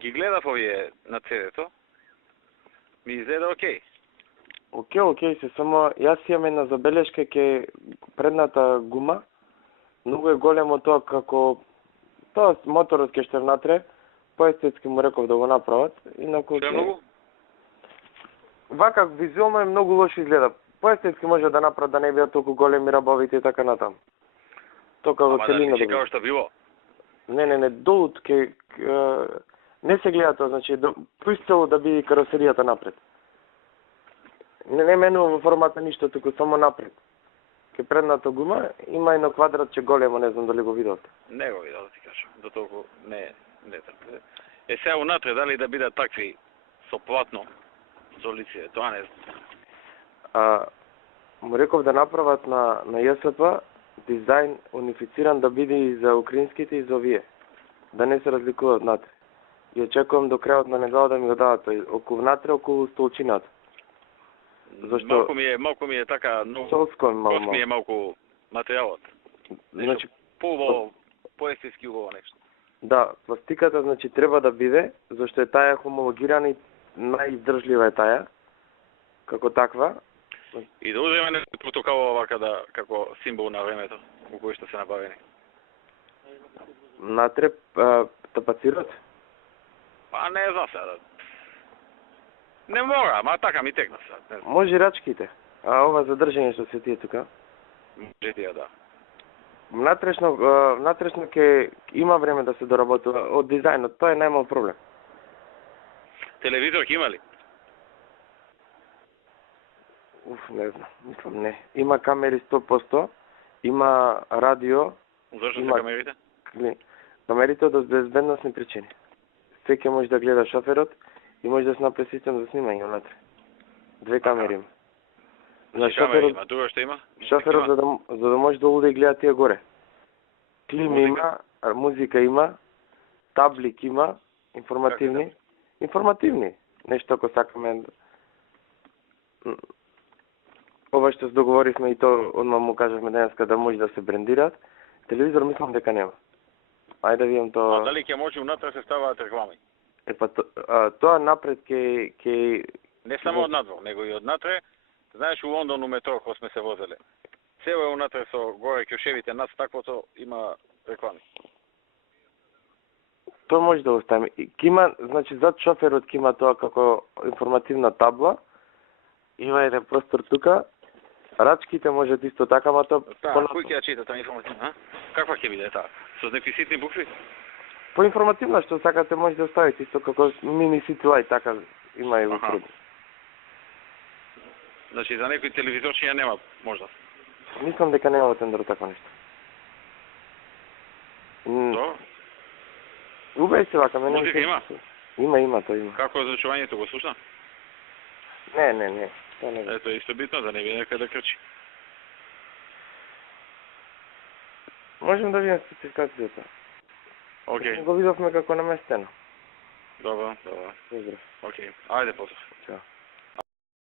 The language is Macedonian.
Ги гледав овие на CD-то. Ми изгледа окей. Окей, се само јас имам една забелешка ке предната гума многу е големо тоа како тоа моторот ке што внатре, поестетски му реков да го направат, инаку Што е многу? вака визуално е многу лошо изгледа. Поестетски може да направат да не бидат толку големи рабовите и така натаму. Тоа како целина да како што било. Не, долу ке не се гледа тоа, значи поисцело да биде каросеријата напред. Не менува во формата ништо, туку само напред. Ке предната гума има едно квадратче големо, не знам дали го видовте. Не го видов, да ти кажам. До толку не трпе. Сега унатре дали да бидат такви со платно за лице, тоа не знам. Му реков да направат на ЈСП дизајн унифициран да биде и за украинските и за овие. Да не се разликуваат внатре. И очекувам до крајот на недела да ми го дадат тој, околу внатре, околу столчината. Зашто малку ми е така многу. Солско ми е малку материјалот. Значи поестетски убаво нешто. Да, пластиката значи треба да биде, зашто е таа хомологирана и најиздржлива е таа како таква. И да уземе некој протокол вака да како символ на времето во кој што се набавени. Натре тапацирот? Па не знам сега. Не мора, ма така ми текна сега. Може рачките. А ова задржање што се тие тука? Може тие, да. Внатрешно ќе има време да се доработува од дизајнот, тоа е најмал проблем. Телевизор ќе има ли? Не знам, мислам не. Има камери 100%, има радио. Зашто се камерите? Камерите од безбедносни причини. Секој може да гледа шоферот и може да се направи систем за снимање внатре. 2 камери има. На шоферот има, друго што има? Шоферот за да може долу да ги гледа тие горе. Клима има, музика има, таблик има, информативни. Нешто ако сакаме. Ова што се договоривме и то одма му кажавме денеска да може да се брендираат. Телевизор мислам дека нема. Ајде да видам тоа. А дали ќе може унатре се ставаат реклами? Тоа напред ке не само од надвор, него и од натре. Знаеш, у Лондон у метро кога сме се возеле. Цело е унатре со горе кјошевите над стаклото има реклами. Тоа може да оставиме. Кима, значи зад шоферот има тоа како информативна табла. Има еден простор тука. Рачките можат исто така, ма тоа... Кој ќе ја чита таа информативна? Каква ќе биде таа? Со некои ситни букви? Поинформативна, што сакате може да ставите исто како мини ситилај, така има и во среди. Значи за некој телевизор ќе нема можда. Мислам дека нема во тендер такво нешто. Тоа? Убај се вака, мене... Музика има? Има, тоа има. Како е звучувањето, го слушна? Не. Тоа не. Ето, исто битно, да не биде некаде да крчи. Можем да видим спецификацијата. Океј. Го видовме како наместено. Добро. Поздрав. Океј. Ајде, поздрав. Чао.